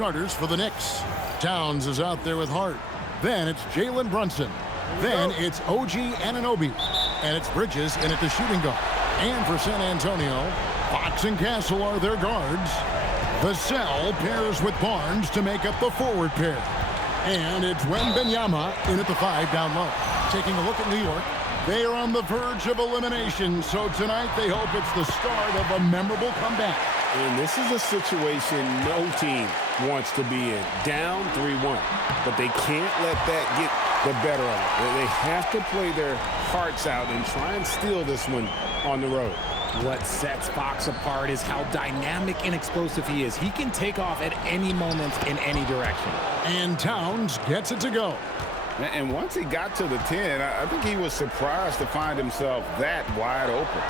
Starters for the Knicks. Towns is out there with Hart. Then it's Jalen Brunson. Then it's OG Anunoby. And it's Bridges in at the shooting guard. And for San Antonio, Fox and Castle are their guards. Vassell pairs with Barnes to make up the forward pair. And it's Wembanyama in at the 5 down low. Taking a look at New York. They are on the verge of elimination, so tonight they hope it's the start of a memorable comeback. And this is a situation no team wants to be in. Down 3-1. But they can't let that get the better of it. They have to play their hearts out and try and steal this one on the road. What sets Fox apart is how dynamic and explosive he is. He can take off at any moment in any direction. And Towns gets it to go. And once he got to the 10, I think he was surprised to find himself that wide open.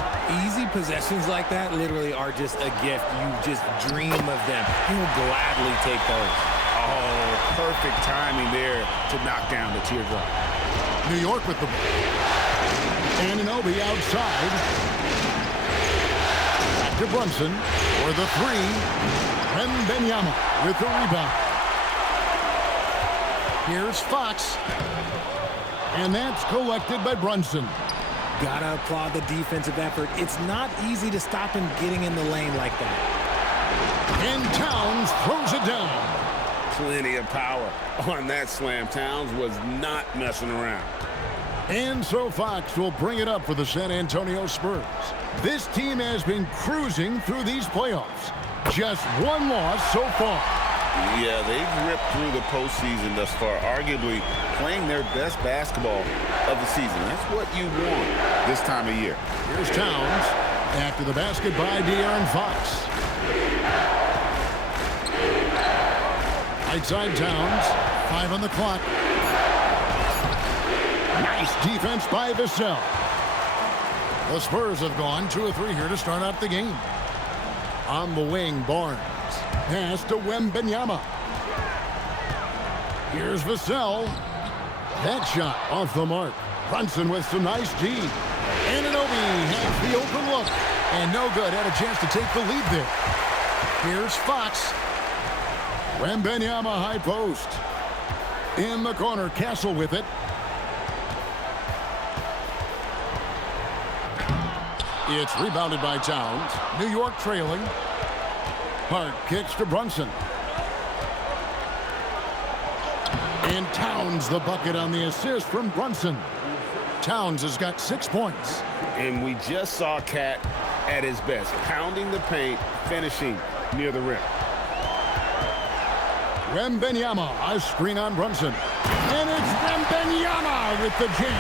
Easy possessions like that literally are just a gift. You just dream of them. He'll gladly take those. Oh, perfect timing there to knock down the teardrop. New York with the ball. Anunoby outside. Back to Brunson for the 3. Wembanyama with the rebound. Here's Fox. And that's collected by Brunson. Gotta applaud the defensive effort. It's not easy to stop him getting in the lane like that. And Towns throws it down. Plenty of power on that slam. Towns was not messing around. And so Fox will bring it up for the San Antonio Spurs. This team has been cruising through these playoffs. Just one loss so far. Yeah, they've ripped through the postseason thus far, arguably playing their best basketball of the season. That's what you want this time of year. Here's Towns after the basket by De'Aaron Fox. Right side Towns, 5 on the clock. Nice defense by Vassell. The Spurs have gone 2 of 3 here to start out the game. On the wing, Barnes. Pass to Wembanyama. Here's Vassell. That shot off the mark. Brunson with some nice D. Anunoby has the open look. And no good. Had a chance to take the lead there. Here's Fox. Wembanyama high post. In the corner, Castle with it. It's rebounded by Towns. New York trailing. Hart kicks to Brunson. And Towns the bucket on the assist from Brunson. Towns has got 6 points. And we just saw Cat at his best, pounding the paint, finishing near the rim. Wembanyama, a screen on Brunson. And it's Wembanyama with the jam.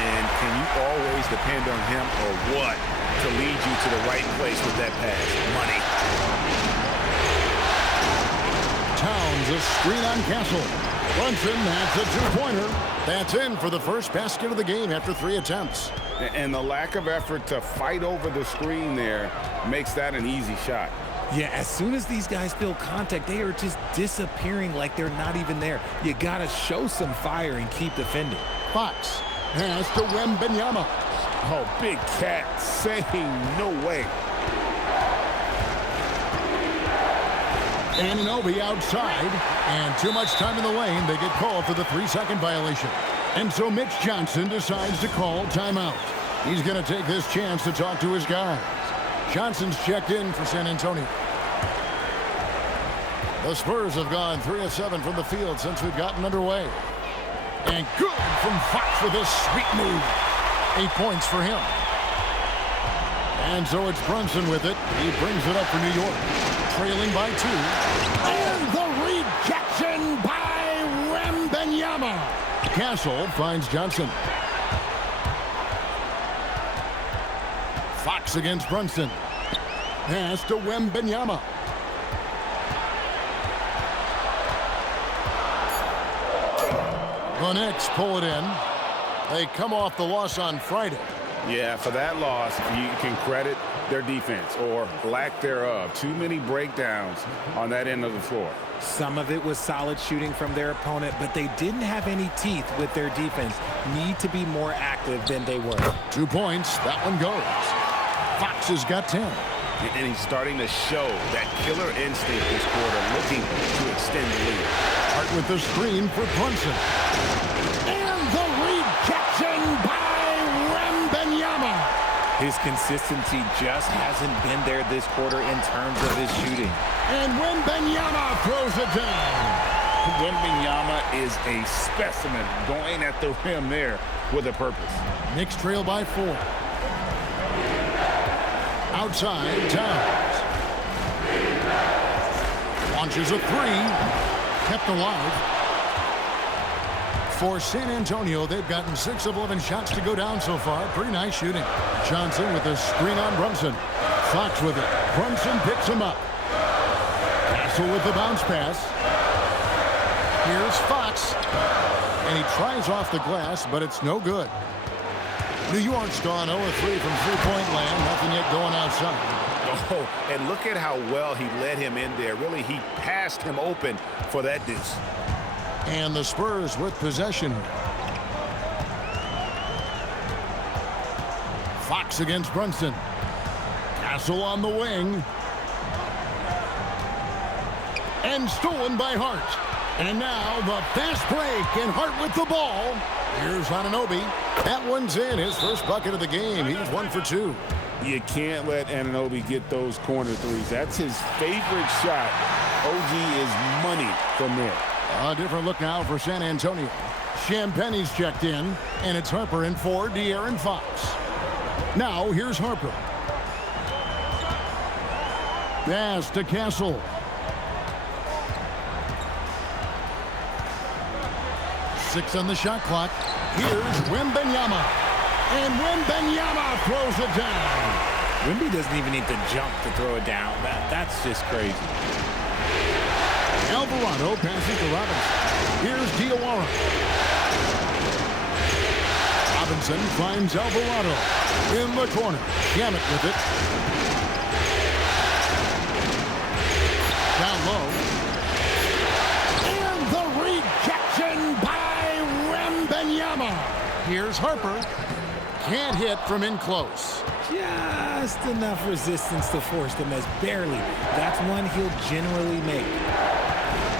And can you always depend on him or what to lead you to the right place with that pass? Money. Towns a screen on Castle. Brunson, that's a 2-pointer. That's in for the first basket of the game after 3 attempts. And the lack of effort to fight over the screen there makes that an easy shot. Yeah, as soon as these guys feel contact, they are just disappearing like they're not even there. You gotta show some fire and keep defending. Fox pass to Wembanyama. Oh, big Cat saying no way. Anunoby outside, and too much time in the lane. They get called for the 3-second violation. And so Mitch Johnson decides to call timeout. He's going to take this chance to talk to his guys. Johnson's checked in for San Antonio. The Spurs have gone 3 of 7 from the field since we've gotten underway. And good from Fox with a sweet move. 8 points for him. And so it's Brunson with it. He brings it up for New York. Trailing by 2. And the rejection by Wembanyama. Castle finds Johnson. Fox against Brunson. Pass to Wembanyama. The Knicks pull it in. They come off the loss on Friday. Yeah, for that loss, you can credit their defense or lack thereof. Too many breakdowns on that end of the floor. Some of it was solid shooting from their opponent, but they didn't have any teeth with their defense. Need to be more active than they were. 2 points. That one goes. Fox has got 10. And he's starting to show that killer instinct this quarter, looking to extend the lead. Hart with the screen for Brunson. And the rejection by Wembanyama. His consistency just hasn't been there this quarter in terms of his shooting. And Wembanyama throws it down. Wembanyama is a specimen going at the rim there with a purpose. Knicks trail by 4. Outside, Towns. Launches a 3. Kept alive. For San Antonio, they've gotten 6 of 11 shots to go down so far. Pretty nice shooting. Johnson with a screen on Brunson. Fox with it. Brunson picks him up. Castle with the bounce pass. Here's Fox. And he tries off the glass, but it's no good. New York's gone 0-3 from three-point land. Nothing yet going outside. Oh, and look at how well he led him in there. Really, he passed him open for that deuce. And the Spurs with possession. Fox against Brunson. Castle on the wing. And stolen by Hart. And now the fast break, and Hart with the ball. Here's Anunoby. That one's in. His first bucket of the game. He's 1 for 2. You can't let Anunoby get those corner threes. That's his favorite shot. OG is money from there. A different look now for San Antonio. Champagne's checked in, and it's Harper in for De'Aaron Fox. Now here's Harper. Pass to Castle. Six on the shot clock. Here's Wembanyama. And Wembanyama throws it down. Wemby doesn't even need to jump to throw it down. That's just crazy. Alvarado passes to Robinson. Here's Diawara. Robinson finds Alvarado in the corner. Shamet with it. Down low. And the rejection by Wembanyama. Here's Harper. Can't hit from in close. Just enough resistance to force the miss. Barely. That's one he'll generally make.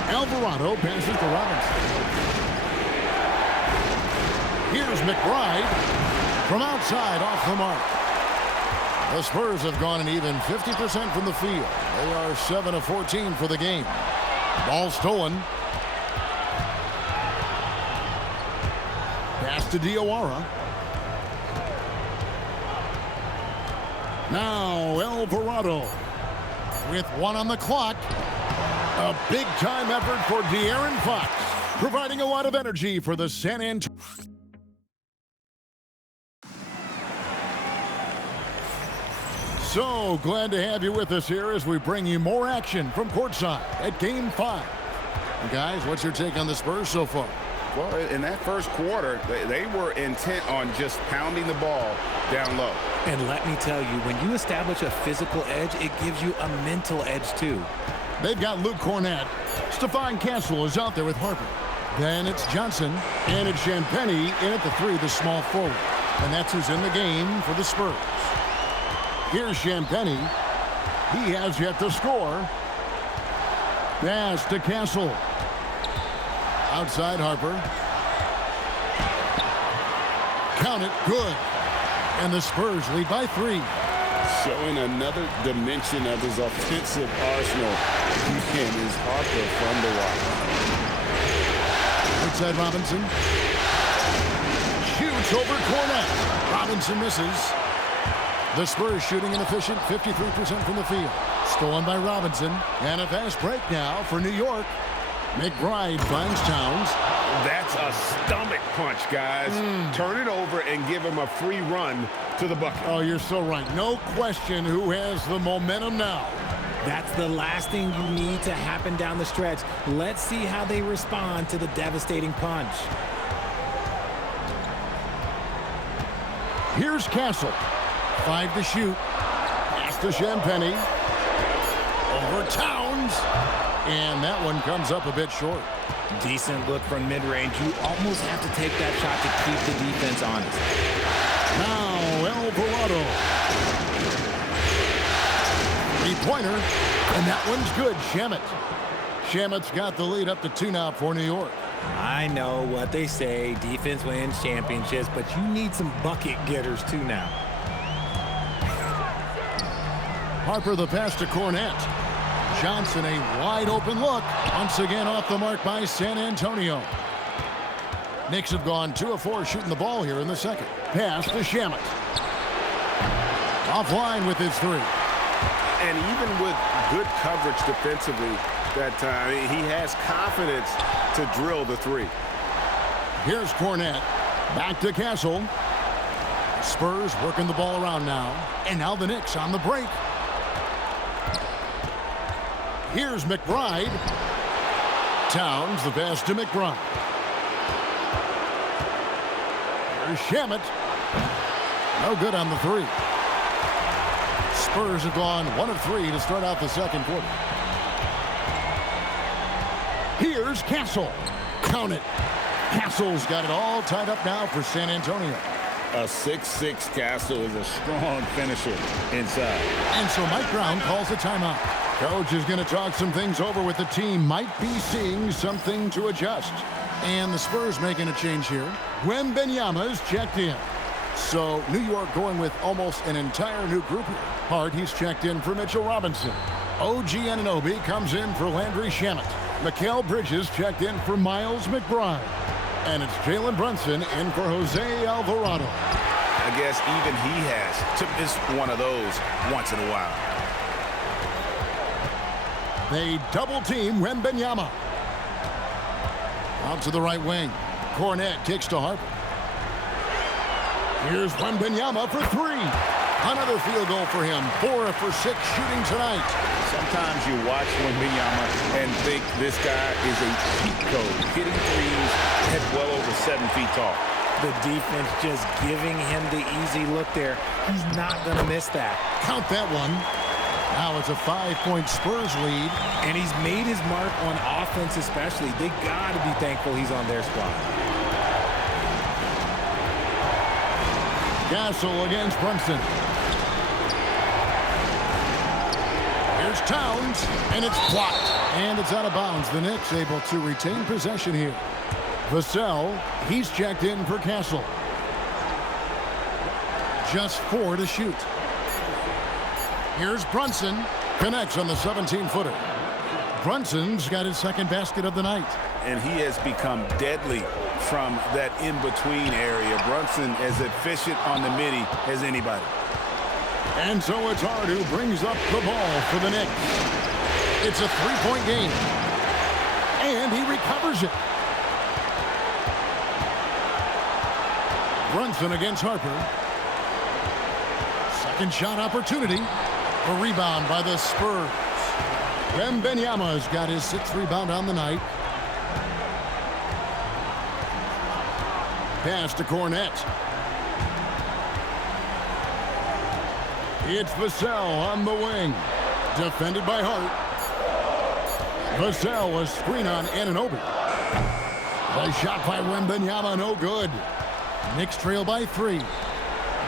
Alvarado passes to Robinson. Here's McBride from outside off the mark. The Spurs have gone an even 50% from the field. They are 7 of 14 for the game. Ball stolen. Pass to Diawara. Now Alvarado with 1 on the clock. A big-time effort for De'Aaron Fox, providing a lot of energy for the San Antonio. So glad to have you with us here as we bring you more action from courtside at Game 5. And guys, what's your take on the Spurs so far? Well, in that first quarter, they were intent on just pounding the ball down low. And let me tell you, when you establish a physical edge, it gives you a mental edge too. They've got Luke Cornett. Stephon Castle is out there with Harper. Then it's Johnson, and it's Champagnie in at the 3, the small forward. And that's who's in the game for the Spurs. Here's Champagnie. He has yet to score. Pass to Castle. Outside Harper. Count it, good. And the Spurs lead by 3. Showing another dimension of his offensive arsenal. Man, is Harper fun to watch. Outside Robinson. Shoots over Cornett. Robinson misses. The Spurs shooting inefficient, 53% from the field. Stolen by Robinson. And a fast break now for New York. McBride finds Towns. That's a stomach punch, guys. Turn it over and give him a free run to the bucket. Oh, you're so right. No question who has the momentum now. That's the last thing you need to happen down the stretch. Let's see how they respond to the devastating punch. Here's Castle. 5 to shoot. Pass to Champagnie. Over Towns. And that one comes up a bit short. Decent look from mid-range. You almost have to take that shot to keep the defense honest. Now Alvarado. three-pointer, and that one's good. Shamet's got the lead up to 2 now for New York. I know what they say, defense wins championships, but you need some bucket getters too now. Harper the pass to Cornette. Johnson a wide open look. Once again off the mark by San Antonio. Knicks have gone 2 of 4 shooting the ball here in the second. Pass to Shamet. Offline with his 3. And even with good coverage defensively that time, he has confidence to drill the 3. Here's Cornette. Back to Castle. Spurs working the ball around now. And now the Knicks on the break. Here's McBride. Towns the pass to McBride. Here's Shamet. No good on the 3. Spurs have gone 1 of 3 to start out the second quarter. Here's Castle. Count it. Castle's got it all tied up now for San Antonio. A 6'6" Castle is a strong finisher inside. And so Mike Brown calls a timeout. Coach is going to talk some things over with the team. Might be seeing something to adjust. And the Spurs making a change here. Wembanyama's checked in. So New York going with almost an entire new group here. Hart, he's checked in for Mitchell Robinson. OG Anunoby comes in for Landry Shamet. Mikal Bridges checked in for Miles McBride. And it's Jalen Brunson in for Jose Alvarado. I guess even he has to miss one of those once in a while. They double team Wembanyama. Out to the right wing. Cornette kicks to Harper. Here's Wembanyama for 3. Another field goal for him. 4 for 6 shooting tonight. Sometimes you watch Wembanyama and think this guy is a cheat code. Hitting threes at well over 7 feet tall. The defense just giving him the easy look there. He's not going to miss that. Count that one. Now it's a 5-point Spurs lead. And he's made his mark on offense especially. They got to be thankful he's on their squad. Castle against Brunson. Here's Towns, and it's blocked. And it's out of bounds. The Knicks able to retain possession here. Vassell, he's checked in for Castle. Just 4 to shoot. Here's Brunson. Connects on the 17-footer. Brunson's got his second basket of the night. And he has become deadly from that in-between area. Brunson as efficient on the midi as anybody. And so it's Hart who brings up the ball for the Knicks. It's a 3-point game. And he recovers it. Brunson against Harper. Second shot opportunity. A rebound by the Spurs. Wembanyama's got his 6th rebound on the night. Pass to Cornette. It's Vassell on the wing. Defended by Hart. Vassell, a screen on Anunoby. A shot by Wembanyama, no good. Knicks trail by 3.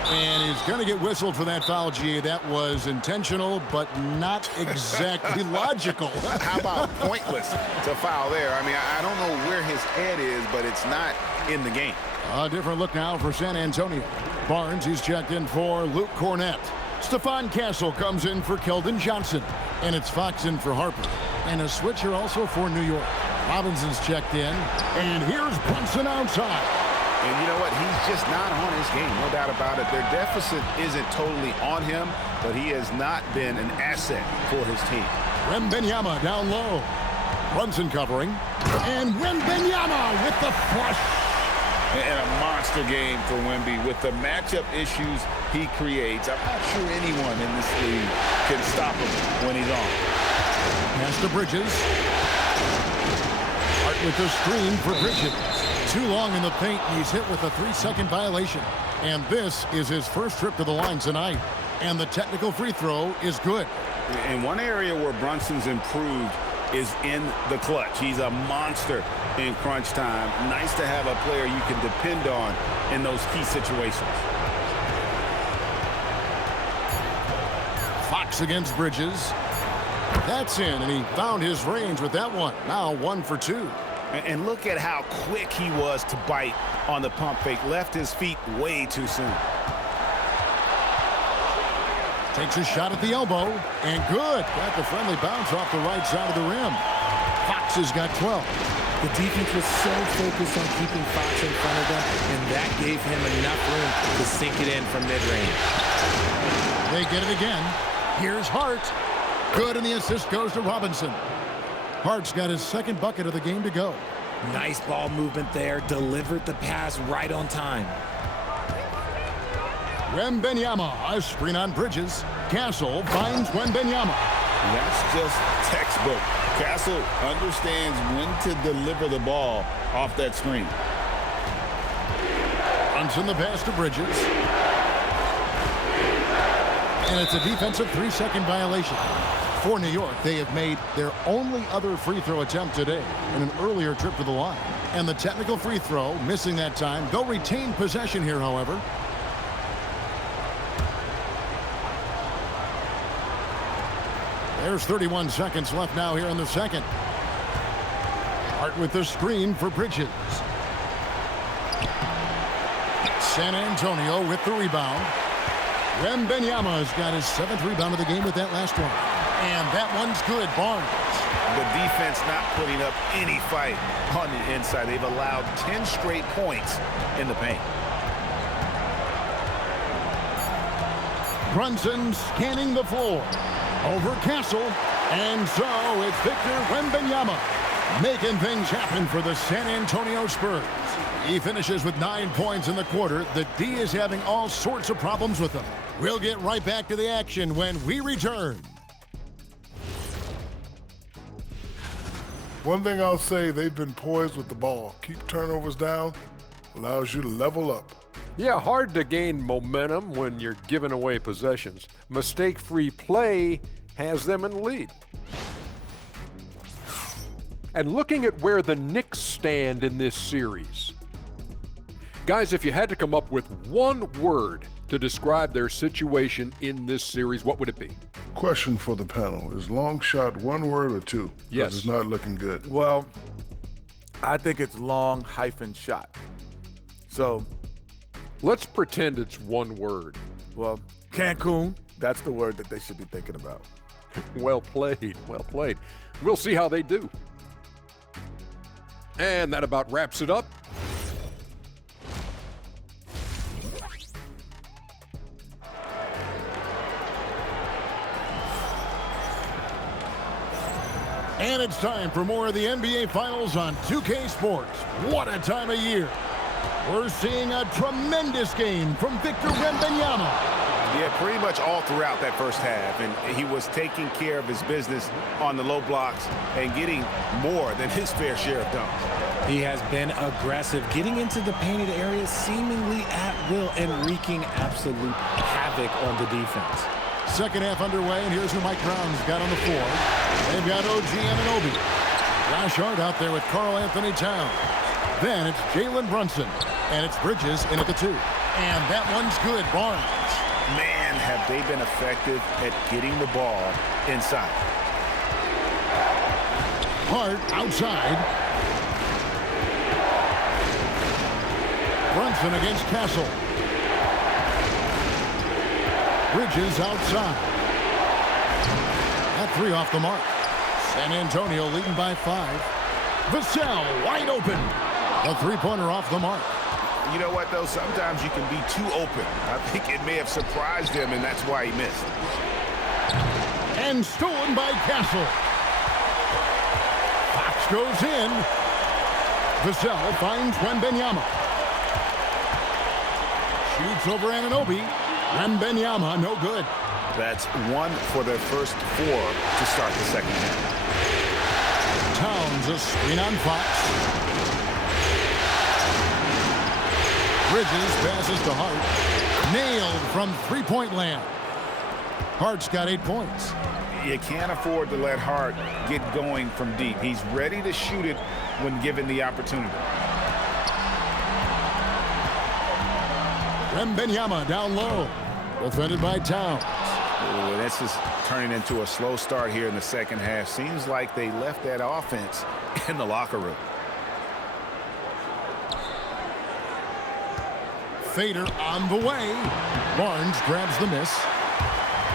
And he's going to get whistled for that foul, G. That was intentional, but not exactly logical. How about pointless to foul there? I mean, I don't know where his head is, but it's not in the game. A different look now for San Antonio. Barnes, he's checked in for Luke Cornette. Stephon Castle comes in for Keldon Johnson. And it's Fox in for Harper. And a switcher also for New York. Robinson's checked in. And here's Brunson outside. And you know what? He's just not on his game, no doubt about it. Their deficit isn't totally on him, but he has not been an asset for his team. Wembanyama down low. Brunson covering. And Wembanyama with the flush. And a monster game for Wemby. With the matchup issues he creates, I'm not sure anyone in this league can stop him when he's on. Pass to Bridges. Hart with the screen for Bridges. Too long in the paint, and he's hit with a 3-second violation. And this is his first trip to the line tonight. And the technical free throw is good. And one area where Brunson's improved is in the clutch. He's a monster in crunch time. Nice to have a player you can depend on in those key situations. Fox against Bridges. That's in, and he found his range with that one. Now 1 for 2. And look at how quick he was to bite on the pump fake. Left his feet way too soon. Takes a shot at the elbow, and good. Got the friendly bounce off the right side of the rim. Fox has got 12. The defense was so focused on keeping Fox in front of them, and that gave him enough room to sink it in from mid-range. They get it again. Here's Hart. Good, and the assist goes to Robinson. Hart's got his second bucket of the game to go. Nice ball movement there. Delivered the pass right on time. Wembanyama, a screen on Bridges. Castle finds Wembanyama. That's just textbook. Castle understands when to deliver the ball off that screen. Brunson the pass to Bridges. And it's a defensive 3-second violation. For New York, they have made their only other free throw attempt today in an earlier trip to the line. And the technical free throw, missing that time. They'll retain possession here, however. There's 31 seconds left now here in the second. Hart with the screen for Bridges. San Antonio with the rebound. Wembanyama's got his 7th rebound of the game with that last one. And that one's good. Barnes. The defense not putting up any fight on the inside. They've allowed 10 straight points in the paint. Brunson scanning the floor. Over Castle. And so it's Victor Wembanyama making things happen for the San Antonio Spurs. He finishes with 9 points in the quarter. The D is having all sorts of problems with them. We'll get right back to the action when we return. One thing I'll say, they've been poised with the ball. Keep turnovers down, allows you to level up. Yeah, hard to gain momentum when you're giving away possessions. Mistake-free play has them in the lead. And looking at where the Knicks stand in this series. Guys, if you had to come up with one word to describe their situation in this series, what would it be? Question for the panel. Is long shot one word or two? Yes. 'Cause it's not looking good. Well, I think it's long hyphen shot. So, Let's pretend it's one word. well, Cancun, that's the word that they should be thinking about. Well played, well played. We'll see how they do. And that about wraps it up. And it's time for more of the NBA Finals on 2K Sports. What a time of year. We're seeing a tremendous game from Victor Wembanyama. Yeah, pretty much all throughout that first half. And he was taking care of his business on the low blocks and getting more than his fair share of dunks. He has been aggressive, getting into the painted area seemingly at will and wreaking absolute havoc on the defense. Second half underway, and here's who Mike Brown's got on the floor. They've got OG Anunoby. Josh Hart out there with Karl Anthony Towns. Then it's Jalen Brunson, and it's Bridges in at the 2. And that one's good. Barnes. Man, have they been effective at getting the ball inside. Hart outside. Brunson against Castle. Bridges outside. That 3 off the mark. San Antonio leading by 5. Vassell wide open. A 3-pointer off the mark. You know what, though? Sometimes you can be too open. I think it may have surprised him, and that's why he missed. And stolen by Castle. Fox goes in. Vassell finds Wembanyama. Shoots over Anunoby. Wembanyama, no good. That's 1 for their first 4 to start the second half. Towns a screen on Fox. Bridges passes to Hart. Nailed from 3-point land. Hart's got 8 points. You can't afford to let Hart get going from deep. He's ready to shoot it when given the opportunity. Wembanyama down low. Defended by Towns. Ooh, this is turning into a slow start here in the second half. Seems like they left that offense in the locker room. Fader on the way. Barnes grabs the miss.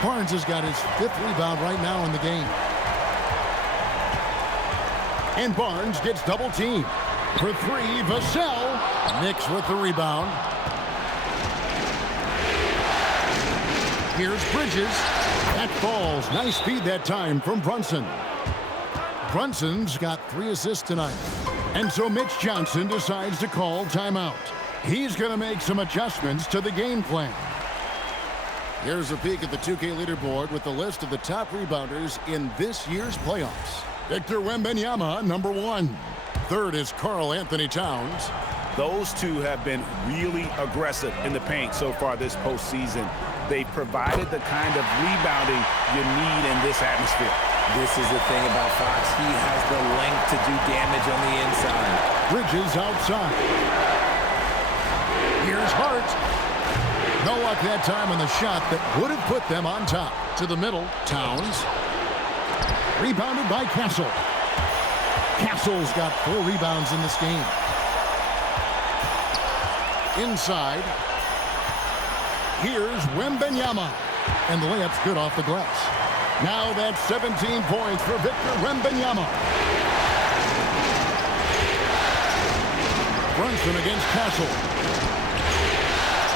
Barnes has got his 5th rebound right now in the game. And Barnes gets double teamed. For 3, Vassell. Knicks with the rebound. Here's Bridges. That falls. Nice feed that time from Brunson. Brunson's got 3 assists tonight. And so Mitch Johnson decides to call timeout. He's going to make some adjustments to the game plan. Here's a peek at the 2K leaderboard with the list of the top rebounders in this year's playoffs. Victor Wembanyama, number 1. 3rd is Karl Anthony Towns. Those two have been really aggressive in the paint so far this postseason. They provided the kind of rebounding you need in this atmosphere. This is the thing about Fox. He has the length to do damage on the inside. Bridges outside. Here's Hart. No luck that time on the shot that would have put them on top. To the middle, Towns. Rebounded by Castle. Castle's got 4 rebounds in this game. Inside. Here's Wembanyama. And the layup's good off the glass. Now that's 17 points for Victor Wembanyama. Brunson against Castle.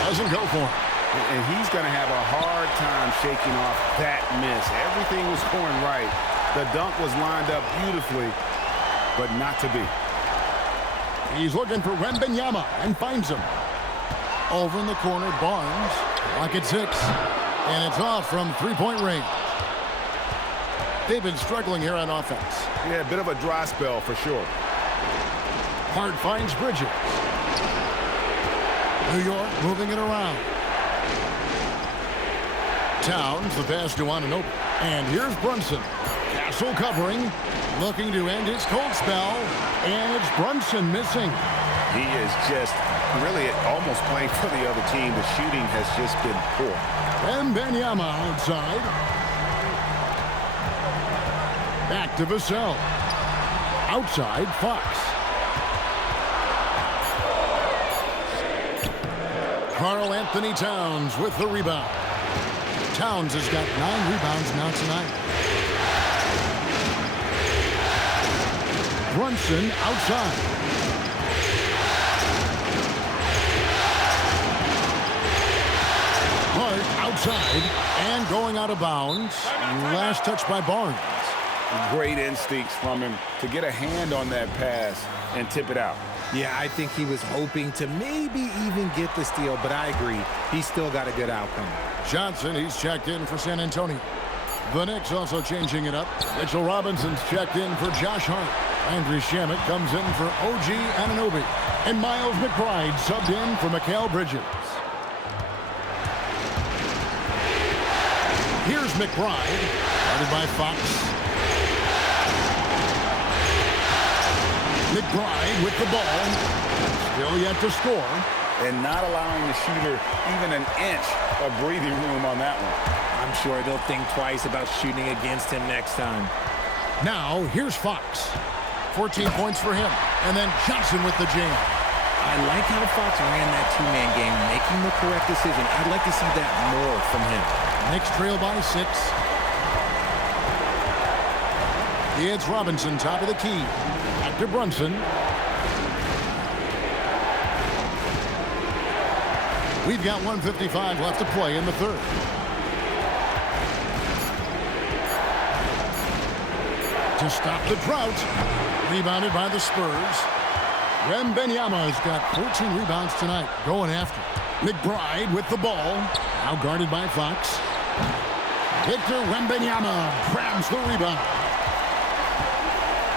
Doesn't go for him. And he's going to have a hard time shaking off that miss. Everything was going right. The dunk was lined up beautifully, but not to be. He's looking for Wembanyama and finds him. Over in the corner, Barnes. Clock at 6. And it's off from 3-point range. They've been struggling here on offense. Yeah, a bit of a dry spell for sure. Hart finds Bridges. New York moving it around. Towns, the pass to Ananobi. And here's Brunson. Castle covering. Looking to end his cold spell. And it's Brunson missing. He is just really almost playing for the other team. The shooting has just been poor. Wembanyama outside. Back to Vassell. Outside, Fox. Karl Anthony Towns with the rebound. Towns has got 9 rebounds now tonight. Brunson outside. Hart outside and going out of bounds. Last touch by Barnes. Great instincts from him to get a hand on that pass and tip it out. Yeah, I think he was hoping to maybe even get the steal, but I agree. He's still got a good outcome. Johnson, he's checked in for San Antonio. The Knicks also changing it up. Mitchell Robinson's checked in for Josh Hart. Andrew Shamet comes in for OG Anunoby. And Miles McBride subbed in for Mikal Bridges. Here's McBride, guarded by Fox. McBride with the ball. Still yet to score. And not allowing the shooter even an inch of breathing room on that one. I'm sure they'll think twice about shooting against him next time. Now, here's Fox. 14 points for him. And then Johnson with the jam. I like how Fox ran that two-man game, making the correct decision. I'd like to see that more from him. Knicks trail by 6. It's Robinson, top of the key. Back to Brunson. We've got 1:55 left to play in the third. To stop the drought. Rebounded by the Spurs. Wembanyama's got 14 rebounds tonight. Going after. McBride with the ball. Now guarded by Fox. Victor Wembanyama grabs the rebound.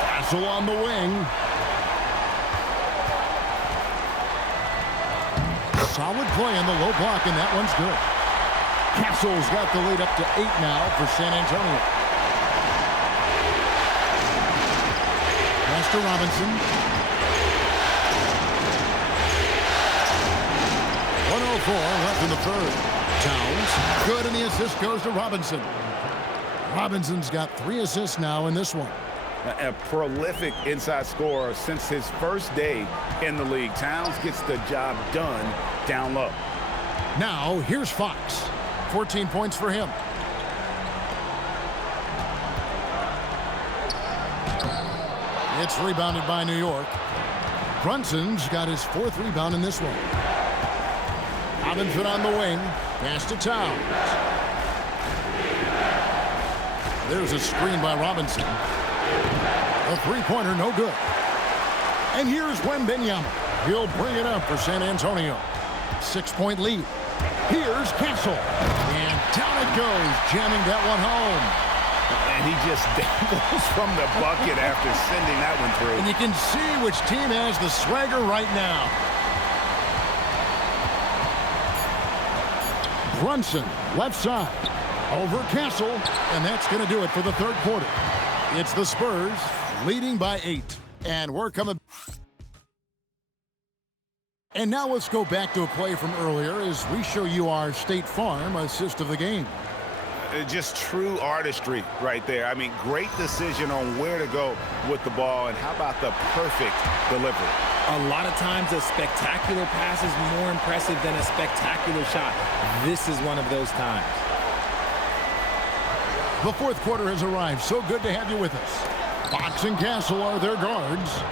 Castle on the wing. Solid play on the low block, and that one's good. Castle's got the lead up to 8 now for San Antonio. Pass to Robinson. 1:04 left in the third. Towns, good, and the assist goes to Robinson. Robinson's got 3 assists now in this one. A prolific inside scorer since his first day in the league. Towns gets the job done down low. Now, here's Fox. 14 points for him. It's rebounded by New York. Brunson's got his 4th rebound in this one. Robinson on the wing. Pass to Towns. There's a screen by Robinson. A 3-pointer, no good. And here's mynba. He'll bring it up for San Antonio. 6-point lead. Here's Castle. And down it goes, jamming that one home. And he just dangles from the bucket after sending that one through. And you can see which team has the swagger right now. Brunson, left side. Over Castle. And that's going to do it for the 3rd quarter. It's the Spurs leading by 8. And we're coming. And now let's go back to a play from earlier as we show you our State Farm assist of the game. Just true artistry right there. I mean, great decision on where to go with the ball, and how about the perfect delivery? A lot of times a spectacular pass is more impressive than a spectacular shot. This is one of those times. The 4th quarter has arrived. So good to have you with us. Fox and Castle are their guards.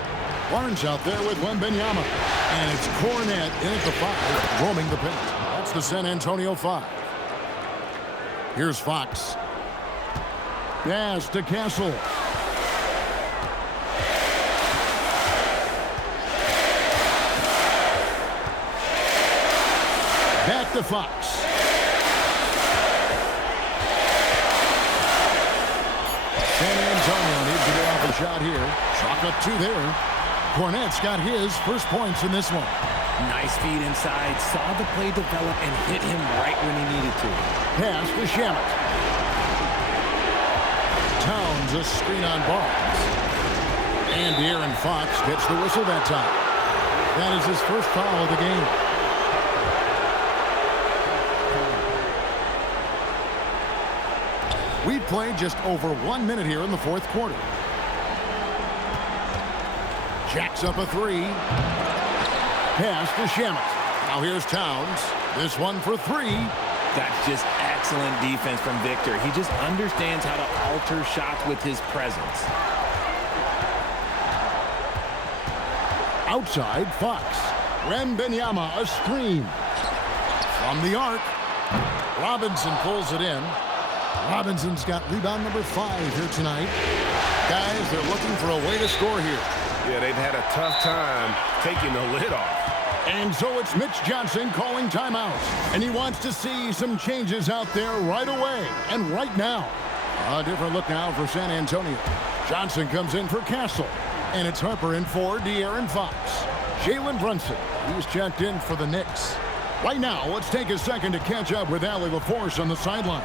Barnes out there with mynba. And it's Cornette in at the 5, roaming the paint. That's the San Antonio 5. Here's Fox. Pass to Castle. Back to Fox. San Antonio needs to get off a shot here. Chalk up 2 there. Cornette's got his first points in this one. Nice feed inside. Saw the play develop and hit him right when he needed to. Pass to Shamet. Towns a screen on Barnes. And De'Aaron Fox gets the whistle that time. That is his first foul of the game. We've played just over 1 minute here in the 4th quarter. Jacks up a 3. Pass to Shamet. Now here's Towns. This one for 3. That's just excellent defense from Victor. He just understands how to alter shots with his presence. Outside, Fox. mynba, a screen. From the arc. Robinson pulls it in. Robinson's got rebound number 5 here tonight. Guys, they're looking for a way to score here. Yeah, they've had a tough time taking the lid off. And so it's Mitch Johnson calling timeout. And he wants to see some changes out there right away and right now. A different look now for San Antonio. Johnson comes in for Castle. And it's Harper in for De'Aaron Fox. Jalen Brunson, he's checked in for the Knicks. Right now, let's take a second to catch up with Allie LaForce on the sidelines.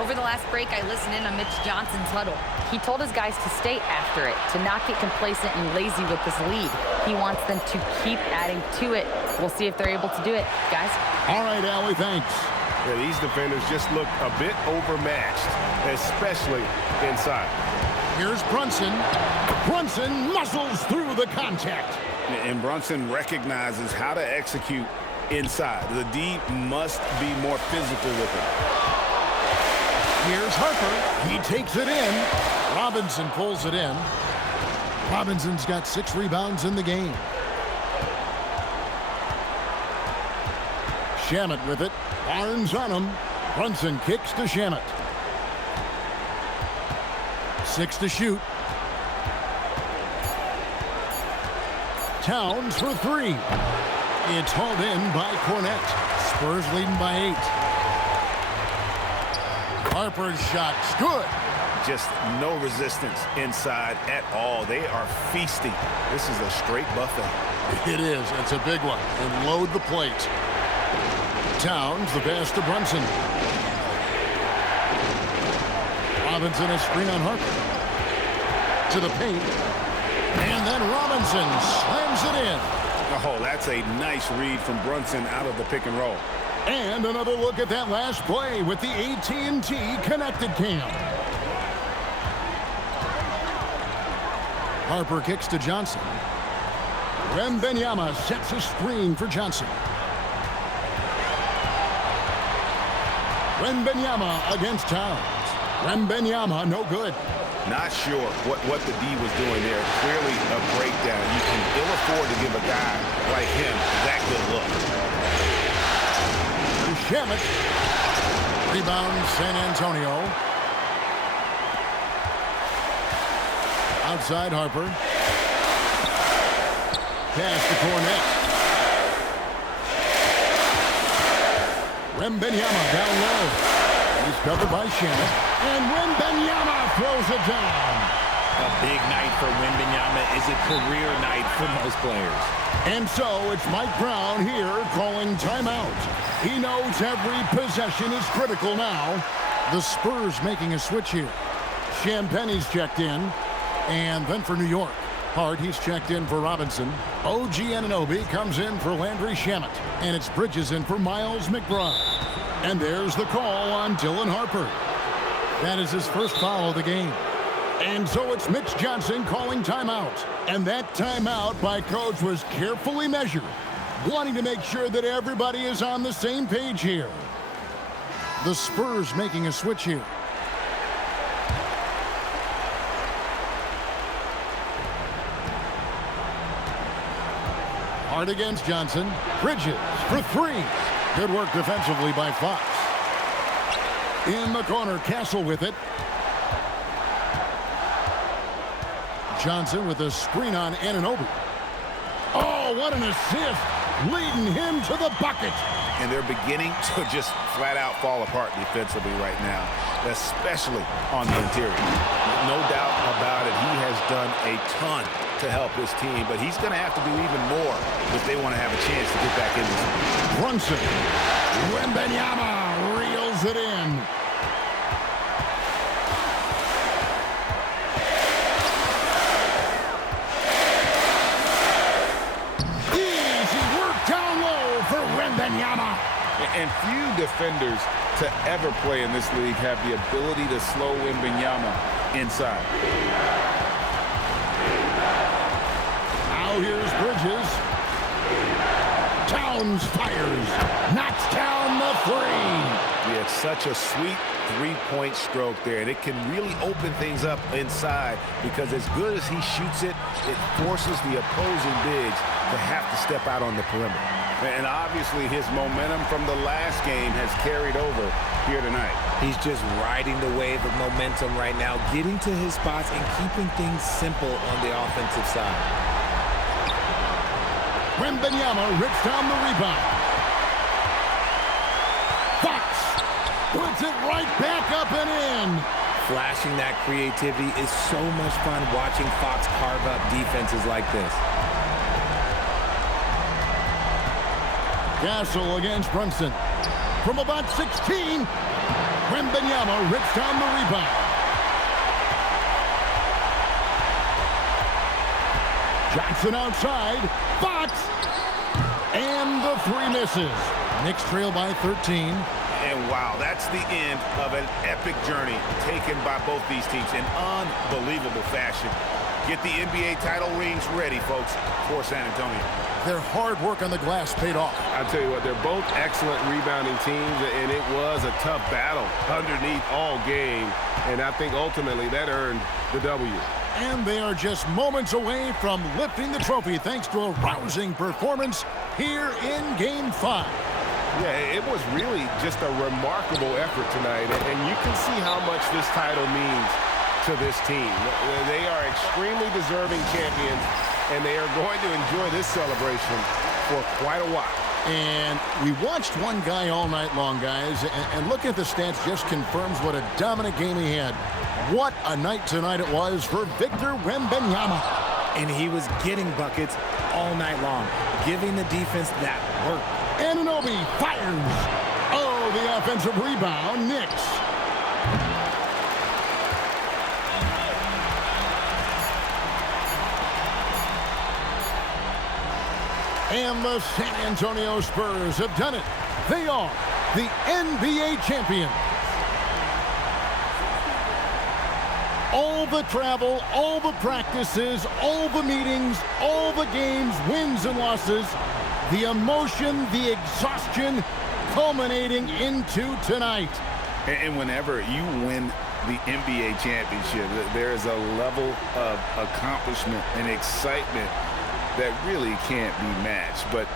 Over the last break, I listened in on Mitch Johnson's huddle. He told his guys to stay after it, to not get complacent and lazy with this lead. He wants them to keep adding to it. We'll see if they're able to do it, guys. All right, Allie, thanks. Yeah, these defenders just look a bit overmatched, especially inside. Here's Brunson. Brunson muscles through the contact. And Brunson recognizes how to execute inside. The D must be more physical with him. Here's Harper. He takes it in. Robinson pulls it in. Robinson's got 6 rebounds in the game. Shamet with it. Barnes on him. Brunson kicks to Shamet. 6 to shoot. Towns for 3. It's hauled in by Cornette. Spurs leading by 8. Harper's shot's good. Just no resistance inside at all. They are feasting. This is a straight buffet. It is. It's a big one. And load the plate. Towns, the pass to Brunson. Robinson a screen on Harper. To the paint. And then Robinson slams it in. Oh, that's a nice read from Brunson out of the pick and roll. And another look at that last play with the AT&T Connected Cam. Harper kicks to Johnson. Wembanyama sets a screen for Johnson. Wembanyama against Towns. Wembanyama, no good. Not sure what the D was doing there. Clearly a breakdown. You can ill afford to give a guy like him that good look. Shamet. Rebound, San Antonio. Outside Harper. Pass to Cornette. Wembanyama down low. He's covered by Shamet. And Wembanyama throws it down. A big night for Wembanyama is a career night for most players. And so it's Mike Brown here calling timeout. He knows every possession is critical now. The Spurs making a switch here. Champagne's checked in. And then for New York, Hart, he's checked in for Robinson. OG Anunoby comes in for Landry Shamet. And it's Bridges in for Miles McBride. And there's the call on Dylan Harper. That is his first foul of the game. And so it's Mitch Johnson calling timeout. And that timeout by Coach was carefully measured, wanting to make sure that everybody is on the same page here. The Spurs making a switch here. Hart against Johnson. Bridges for three. Good work defensively by Fox. In the corner, Castle with it. Johnson with a screen on Anunoby. Oh, what an assist. Leading him to the bucket. And they're beginning to just flat out fall apart defensively right now, especially on the interior. No doubt about it, he has done a ton to help his team, but he's going to have to do even more if they want to have a chance to get back in this. Brunson. Wembanyama reels it in. And few defenders to ever play in this league have the ability to slow Wembanyama inside. Now here's Bridges. Towns fires. Knocks down the three. Yeah, it's such a sweet three-point stroke there, and it can really open things up inside because as good as he shoots it, it forces the opposing bigs to have to step out on the perimeter. And obviously his momentum from the last game has carried over here tonight. He's just riding the wave of momentum right now, getting to his spots and keeping things simple on the offensive side. Wembanyama rips down the rebound. Fox puts it right back up and in. Flashing that creativity is so much fun watching Fox carve up defenses like this. Castle against Brunson. From about 16, Wembanyama rips down the rebound. Johnson outside. Fox. And the three misses. Knicks trail by 13. And wow, that's the end of an epic journey taken by both these teams in unbelievable fashion. Get the NBA title rings ready, folks, for San Antonio. Their hard work on the glass paid off. I'll tell you what, they're both excellent rebounding teams, and it was a tough battle underneath all game. And I think ultimately that earned the W. And they are just moments away from lifting the trophy thanks to a rousing performance here in Game 5. Yeah, it was really just a remarkable effort tonight, and you can see how much this title means to this team. They are extremely deserving champions, and they are going to enjoy this celebration for quite a while. And we watched one guy all night long, guys, and looking at the stats just confirms what a dominant game he had. What a night tonight it was for Victor Wembanyama. And he was getting buckets all night long, giving the defense that work. Anunoby fires. Oh, the offensive rebound, Knicks. And the San Antonio Spurs have done it. They are the NBA champions. All the travel, all the practices, all the meetings, all the games, wins and losses, the emotion, the exhaustion, culminating into tonight. And whenever you win the NBA championship, there is a level of accomplishment and excitement that really can't be matched. But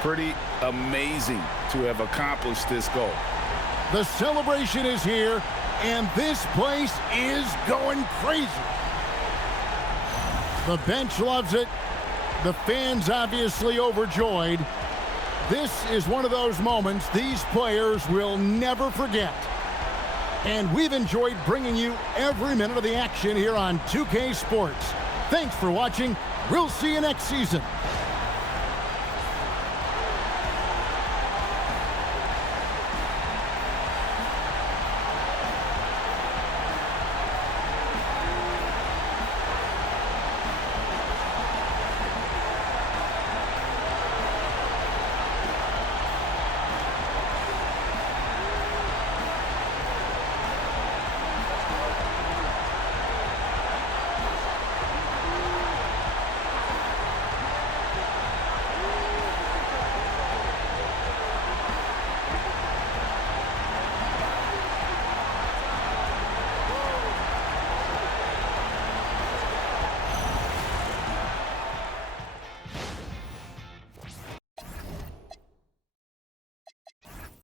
pretty amazing to have accomplished this goal. The celebration is here, and this place is going crazy. The bench loves it. The fans obviously overjoyed. This is one of those moments these players will never forget. And we've enjoyed bringing you every minute of the action here on 2K Sports. Thanks for watching. We'll see you next season.